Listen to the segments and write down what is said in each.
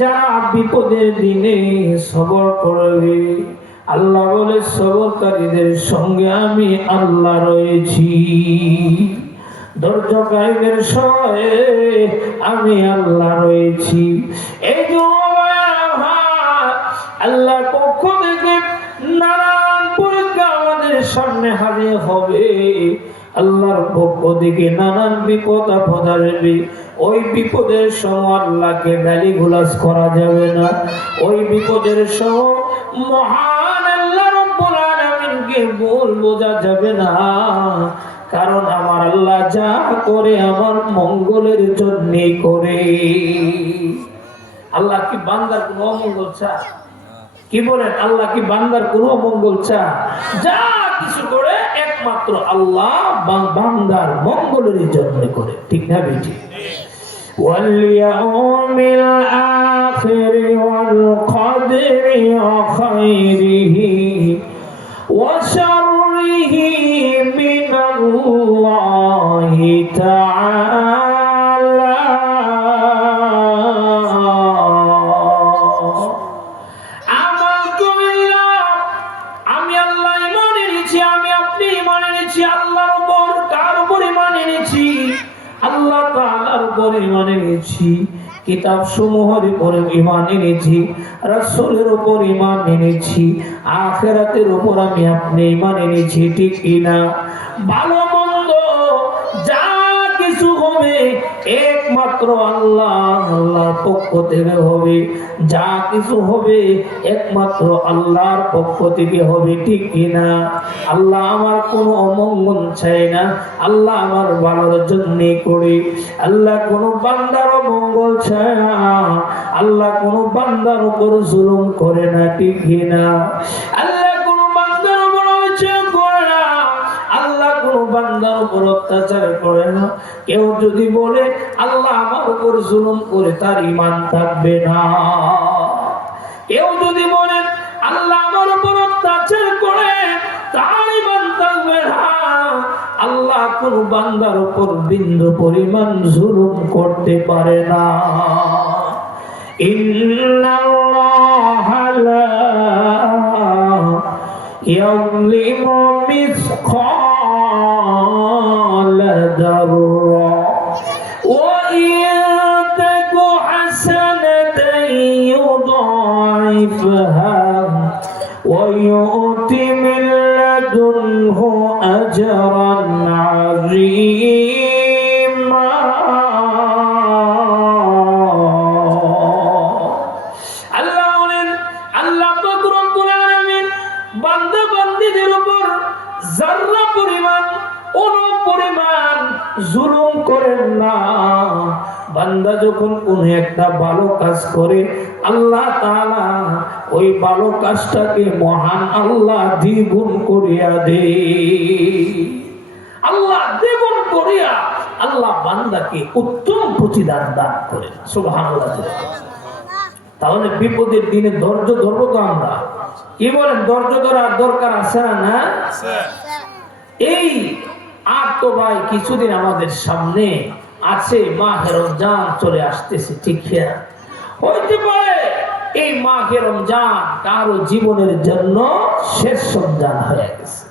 যারা বিপদের দিনে সবর করবে, আল্লাহ বলে সবরকারীদের সঙ্গে আমি আল্লাহ রয়েছি। ধৈর্যকারীদের সঙ্গে আমি আল্লাহ রয়েছি। এই যে আল্লাহর পক্ষ থেকে নানান পরীক্ষা আমাদের সামনে হাজির হবে। আল্লাহর পক্ষ থেকে নানান বিপদ আপদ আসবে। ওই বিপদের সময় আল্লাহকে গালিগালাজ করা যাবে না। ওই বিপদের সময় মহান আল্লাহ রাব্বুল আলামিনকে ভুল বোঝা যাবে না। কারণ আমার আল্লাহ যা করে আমার মঙ্গলের জন্য করে। আল্লাহ কি বান্দার কোনো অমঙ্গল চায়? কি বলেন, আল্লাহ কি বান্দার কোনো অমঙ্গল চায়? যা কিছু করে একমাত্র আল্লাহ বান্দার মঙ্গলের জন্য করে। ঠিক না বেটি? واليوم الآخر والقدر وخيره وشره من الله تعالى আমি আল্লাহ ঈমান এনেছি, আমি আপনি ঈমান এনেছি আল্লাহর উপর। কার উপর ঈমান এনেছি? আল্লাহ তাআলার উপর ঈমান এনেছি। কিতাব সমূহের উপর ঈমান এনেছি, রাসূলের উপর ঈমান এনেছি, আখিরাতের উপর আমি আপনি ঈমান এনেছি। ঠিক কিনা? ভালো মন্দ যা কিছু হবে একমাত্র আল্লাহর পক্ষ থেকে হবে। যা কিছু হবে একমাত্র আল্লাহর পক্ষ থেকে হবে। ঠিক কিনা? আল্লাহ আমার কোনো অমঙ্গল চাই না, আল্লাহ আমার ভালোর জন্য করে। আল্লাহ কোনো বান্দার অমঙ্গল চায় না, আল্লাহ কোনো বান্দার উপর জুলুম করে না। ঠিক কিনা? আল্লাহ কোনো বান্দার উপর অত্যাচার করে না, আল্লাহ কোনো বান্দার উপর অত্যাচার করে না। কেউ যদি বলে আল্লাহ আমার উপর জুলুম করে, তার ঈমান থাকবে না। কেউ যদি বলে আল্লাহ আমার উপর অত্যাচার করে, তার ঈমান থাকবে না। আল্লাহ কোন বান্দার উপর বিন্দু পরিমাণ জুলুম করতে পারে না। ইন্নাল্লাহা লা ইয়াযলিমু মিসকালা যাররা ওয়া ইন তাকু হাসানাতান ইউদাইফহা ওয়া ইউতি মিন লাদুনহু আজরান আযীমা। আল্লাহ বলেন, আল্লাহ পাক রব্বুল আলামিন বান্দা বান্দীদের উপর যারা পরিমাণ অনুপরিমাণ জুলুম করেন না। বান্দা যখন কোনো একটা ভালো কাজ করে, আল্লাহ তাআলা ওই ভালো কাজটাকে মহান আল্লাহ দ্বিগুণ করিয়া দে। আল্লাহ দ্বিগুণ করিয়া আল্লাহ বান্দাকে উত্তম প্রতিদান দান করেন। সুবহানাল্লাহ। তাহলে বিপদের দিনে ধৈর্য ধরবো তো আমরা? কি বলেন, ধৈর্য ধরার দরকার আছে না? এই আর তো ভাই কিছুদিন আমাদের সামনে আছে, মাহে রমজান চলে আসতেছে। ঠিক হইতে পারে এই মাহে রমজান কারো জীবনের জন্য শেষ রমজান হয়ে গেছে।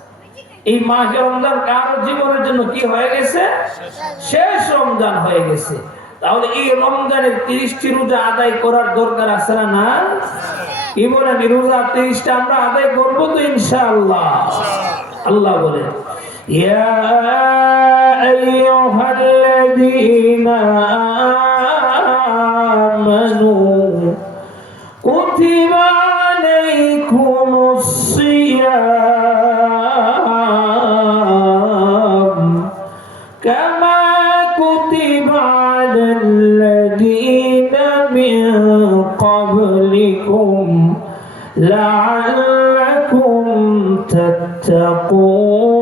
এই মাহে রমজান কারো জীবনের জন্য কি হয়ে গেছে? শেষ রমজান হয়ে গেছে। তাহলে এই রমজানের 30টি রোজা আদায় করার দরকার আছে না? কি বলেন, রোজা 30টা আমরা আদায় করবো তো ইনশাআল্লাহ। আল্লাহ বলেন, ইয়া আইয়ুহাল্লাযীনা আমানু কুতিবা আলাইকুমুস সিয়াম কামা কুতিবা আলাল্লাযীনা মিন ক্বাবলিকুম লাআল্লাকুম তাত্তাকুন।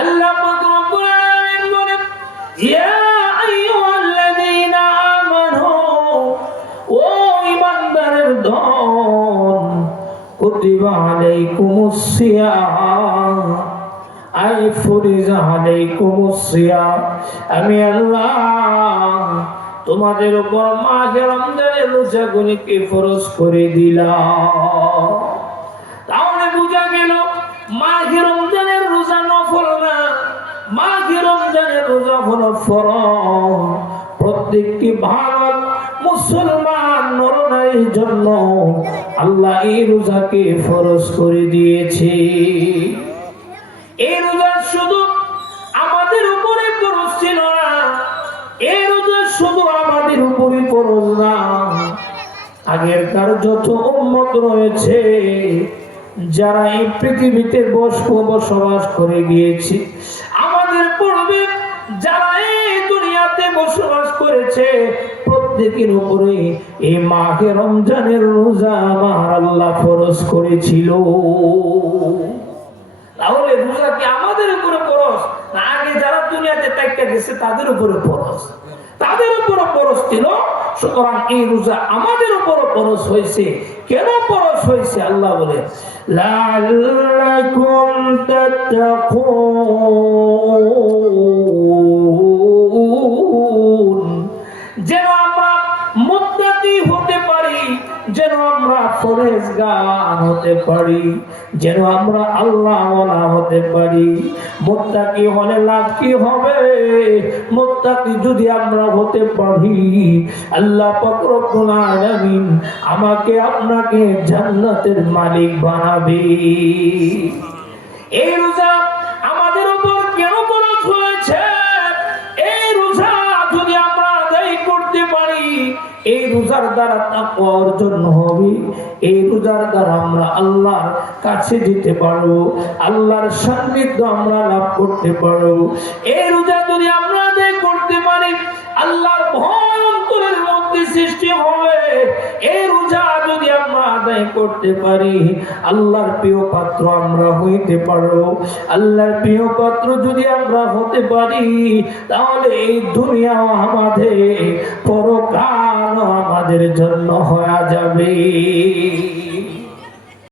আল্লাহ পাক রব্বুল আলামিন বলেন, ইয়া আইয়ুহাল্লাযীনা আমানু, ও ঈমানদারের দল, কুতিবা আলাইকুমুস সিয়াম, আই ফরিজ আলাইকুমুস সিয়াম, আমি আল্লাহ তোমাদের উপর মাহে রমজানের রোজাগুলিকে ফরজ করে দিলাম। তাহলে বোঝা গেল মাহে রমজানের রোজা নফল না, মাহে রমজানের রোজা হলো ফরজ। প্রত্যেকটি ভারত মুসলমান নরনারীর জন্য আল্লাহ এই রোজাকে ফরজ করে দিয়েছে। এই রোজা শুধু আমাদের উপরে ফরজ ছিল না, এই রোজা শুধু আমাদের উপরে ফরজ না, আগেরকার যত উম্মত রয়েছে যারা এই পৃথিবীতে বসবাস করে গিয়েছে, আমাদের পূর্বে যারা এই দুনিয়াতে বসবাস করেছে, প্রত্যেকের উপরে এই মাহে রমজানের রোজা আমার আল্লাহ ফরজ করেছিল। তাহলে রোজা কি আমাদের উপরে ফরজ না আগে যারা দুনিয়াতে ত্যাগ গেছে তাদের উপরে ফরজ? তাদের উপরে ফরজ ছিল। সুতরাং এই রোজা আমাদের উপরে ফরজ হয়েছে। কেন ফরজ হয়েছে? আল্লাহ বলে লাআল্লাকুম তাত্তাকুন, যেন আমরা মুত্তাকি হতে পারি, যেন আমরা পরহেজগার হতে পারি, যেন আমরা আল্লাহওয়ালা হতে পারি। মুত্তাকি হলে লাভ কি হবে? মুত্তাকি যদি আমরা হতে পারি, আল্লাহ পাক রব্বুল আলামিন আমাকে আপনাকে জান্নাতের মালিক বানাবে। এই রোজা আমাদের উপর কেন ফরজ হয়েছে? এই রোজা যদি আমরা আদায় করতে পারি, এই রোজার দ্বারা তাকওয়া অর্জন হবে। এই রোজার দ্বারা আমরা আল্লাহর কাছে যেতে পারবো, আল্লাহর সান্নিধ্য আমরা লাভ করতে পারবো। এই রোজা যদি আমরা আদায় করতে পারি, আল্লাহর ভয় অন্তরের মধ্যে সৃষ্টি হবে। এই রোজা যদি আমরা আদায় করতে পারি, আল্লাহর প্রিয় পাত্র আমরা হইতে পারবো। আল্লাহর প্রিয় পাত্র যদি আমরা হতে পারি, তাহলে এই দুনিয়াও আমাদের, পরকালও আমাদের জন্য হয়ে যাবে।